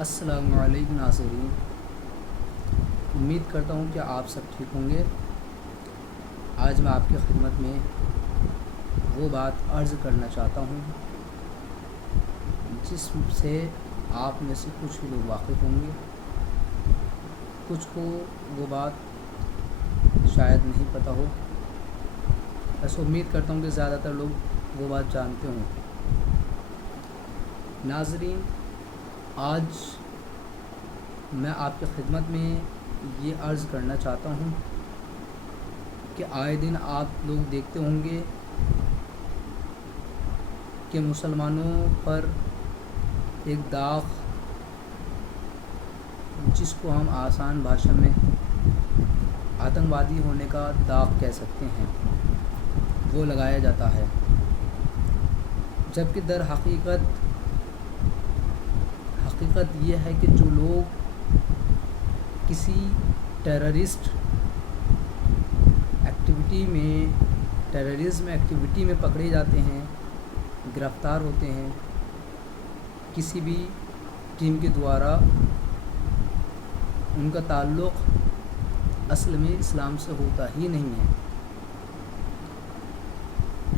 السلام علیکم ناظرین، امید کرتا ہوں کہ آپ سب ٹھیک ہوں گے۔ آج میں آپ کی خدمت میں وہ بات عرض کرنا چاہتا ہوں جس سے آپ میں سے کچھ لوگ واقف ہوں گے، کچھ کو وہ بات شاید نہیں پتہ ہو۔ بس امید کرتا ہوں کہ زیادہ تر لوگ وہ بات جانتے ہوں۔ ناظرین، آج میں آپ کی خدمت میں یہ عرض کرنا چاہتا ہوں کہ آئے دن آپ لوگ دیکھتے ہوں گے کہ مسلمانوں پر ایک داغ، جس کو ہم آسان بھاشا میں آتنکوادی ہونے کا داغ کہہ سکتے ہیں، وہ لگایا جاتا ہے، جبکہ در حقیقت یہ ہے کہ جو لوگ کسی ٹیررسٹ ٹیررزم ایکٹیویٹی میں پکڑے جاتے ہیں، گرفتار ہوتے ہیں، کسی بھی ٹیم کے دوارا، ان کا تعلق اصل میں اسلام سے ہوتا ہی نہیں ہے،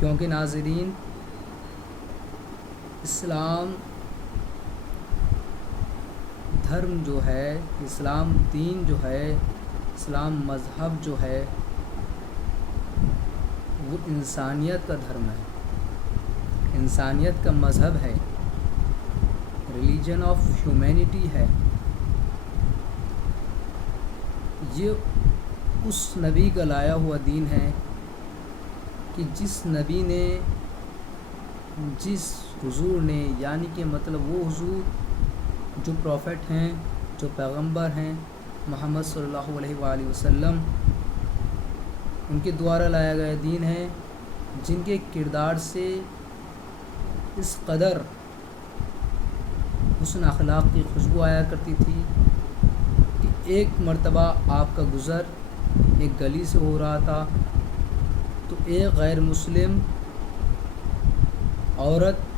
کیونکہ ناظرین، اسلام دھرم جو ہے، اسلام دین جو ہے، اسلام مذہب جو ہے، وہ انسانیت کا دھرم ہے، انسانیت کا مذہب ہے، ریلیجن آف ہیومینٹی ہے۔ یہ اس نبی کا لایا ہوا دین ہے کہ جس نبی نے، جس حضور نے، یعنی کہ مطلب وہ حضور جو پروفٹ ہیں، جو پیغمبر ہیں، محمد صلی اللہ علیہ وآلہ وسلم، ان کے دوارا لایا گیا دین ہے، جن کے کردار سے اس قدر حسن اخلاق کی خوشبو آیا کرتی تھی کہ ایک مرتبہ آپ کا گزر ایک گلی سے ہو رہا تھا تو ایک غیر مسلم عورت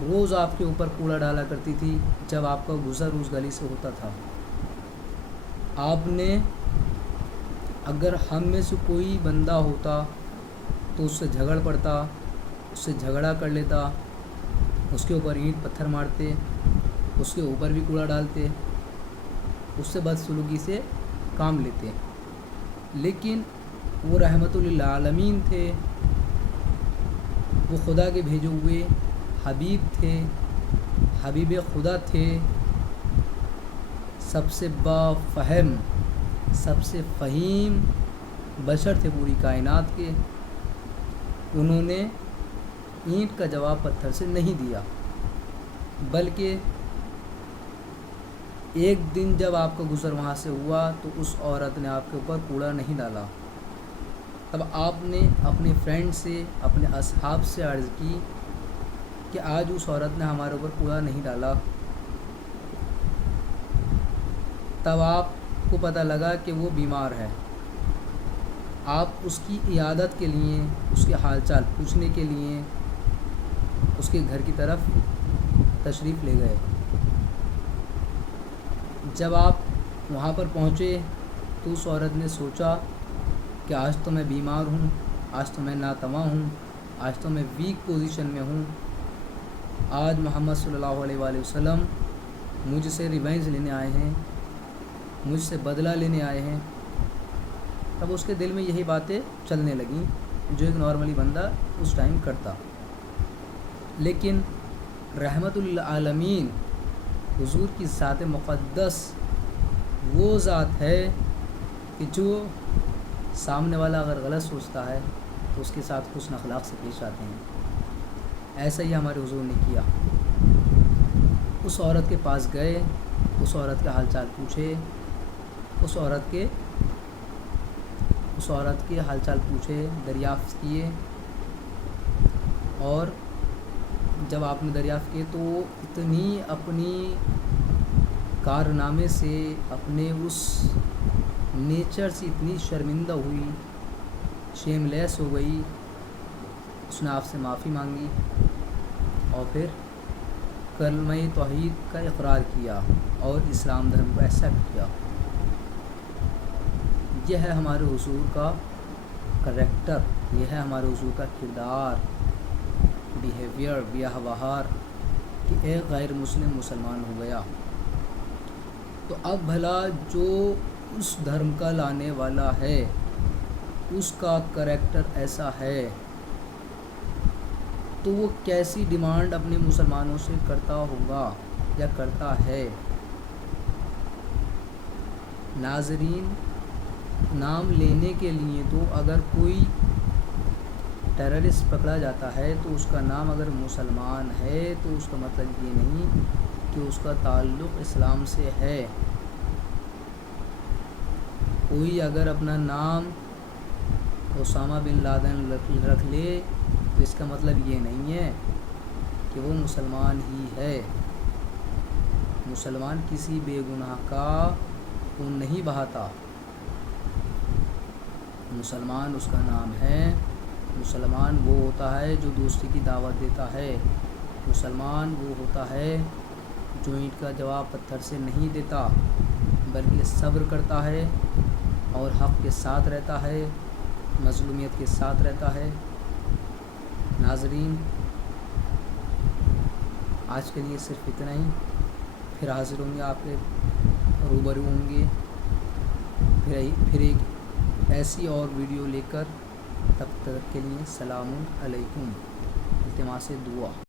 روز آپ کے اوپر کوڑا ڈالا کرتی تھی جب آپ کا گزر اس گلی سے ہوتا تھا۔ آپ نے، اگر ہم میں سے کوئی بندہ ہوتا تو اس سے جھگڑ پڑتا، اس سے جھگڑا کر لیتا، اس کے اوپر اینٹ پتھر مارتے، اس کے اوپر بھی کوڑا ڈالتے، اس سے بدسلوکی سے کام لیتے، لیکن وہ رحمت للعالمین تھے، وہ خدا کے بھیجے ہوئے حبیب تھے، حبیب خدا تھے، سب سے بافہم، سب سے فہیم بشر تھے پوری کائنات کے۔ انہوں نے اینٹ کا جواب پتھر سے نہیں دیا، بلکہ ایک دن جب آپ کا گزر وہاں سے ہوا تو اس عورت نے آپ کے اوپر کوڑا نہیں ڈالا۔ تب آپ نے اپنے فرینڈ سے، اپنے اصحاب سے عرض کی کہ آج اس عورت نے ہمارے اوپر کوڑا نہیں ڈالا۔ تب آپ کو پتہ لگا کہ وہ بیمار ہے۔ آپ اس کی عیادت کے لیے، اس کے حال چال پوچھنے کے لیے اس کے گھر کی طرف تشریف لے گئے۔ جب آپ وہاں پر پہنچے تو اس عورت نے سوچا کہ آج تو میں بیمار ہوں، آج تو میں ناتواں ہوں، آج تو میں ویک پوزیشن میں ہوں، آج محمد صلی اللہ علیہ وآلہ وسلم مجھ سے ریونج لینے آئے ہیں، مجھ سے بدلہ لینے آئے ہیں۔ تب اس کے دل میں یہی باتیں چلنے لگیں جو ایک نارملی بندہ اس ٹائم کرتا، لیکن رحمت للعالمین حضور کی ذات مقدس وہ ذات ہے کہ جو سامنے والا اگر غلط سوچتا ہے تو اس کے ساتھ حسن اخلاق سے پیش آتے ہیں۔ ایسا ہی ہمارے حضور نے کیا۔ اس عورت کے پاس گئے، اس عورت کا حال چال پوچھے، اس عورت کے حال چال پوچھے، دریافت کیے، اور جب آپ نے دریافت کیے تو اتنی اپنی کارنامے سے، اپنے اس نیچر سے اتنی شرمندہ ہوئی، شیم لیس ہو گئی، اس نے آپ سے معافی مانگی اور پھر کلمہ توحید کا اقرار کیا اور اسلام دھرم کو ایکسیپٹ کیا۔ یہ ہے ہمارے حضور کا کریکٹر، یہ ہے ہمارے حضور کا کردار، بیہیویئر، بیہوار، کہ ایک غیر مسلم مسلمان ہو گیا۔ تو اب بھلا جو اس دھرم کا لانے والا ہے اس کا کریکٹر ایسا ہے تو وہ کیسی ڈیمانڈ اپنے مسلمانوں سے کرتا ہوگا یا کرتا ہے۔ ناظرین، نام لینے کے لیے تو اگر کوئی ٹیررسٹ پکڑا جاتا ہے تو اس کا نام اگر مسلمان ہے تو اس کا مطلب یہ نہیں کہ اس کا تعلق اسلام سے ہے۔ کوئی اگر اپنا نام اسامہ بن لادن رکھ لے تو اس کا مطلب یہ نہیں ہے کہ وہ مسلمان ہی ہے۔ مسلمان کسی بے گناہ کا خون نہیں بہاتا، مسلمان اس کا نام ہے۔ مسلمان وہ ہوتا ہے جو دوسری کی دعوت دیتا ہے، مسلمان وہ ہوتا ہے جو اینٹ کا جواب پتھر سے نہیں دیتا بلکہ صبر کرتا ہے اور حق کے ساتھ رہتا ہے، مظلومیت کے ساتھ رہتا ہے۔ ناظرین، آج کے لیے صرف اتنا ہی، پھر حاضر ہوں گے آپ کے روبرو ہوں گے پھر ایک ایسی اور ویڈیو لے کر۔ تب تک کے لیے السلام علیکم، التماس دعا۔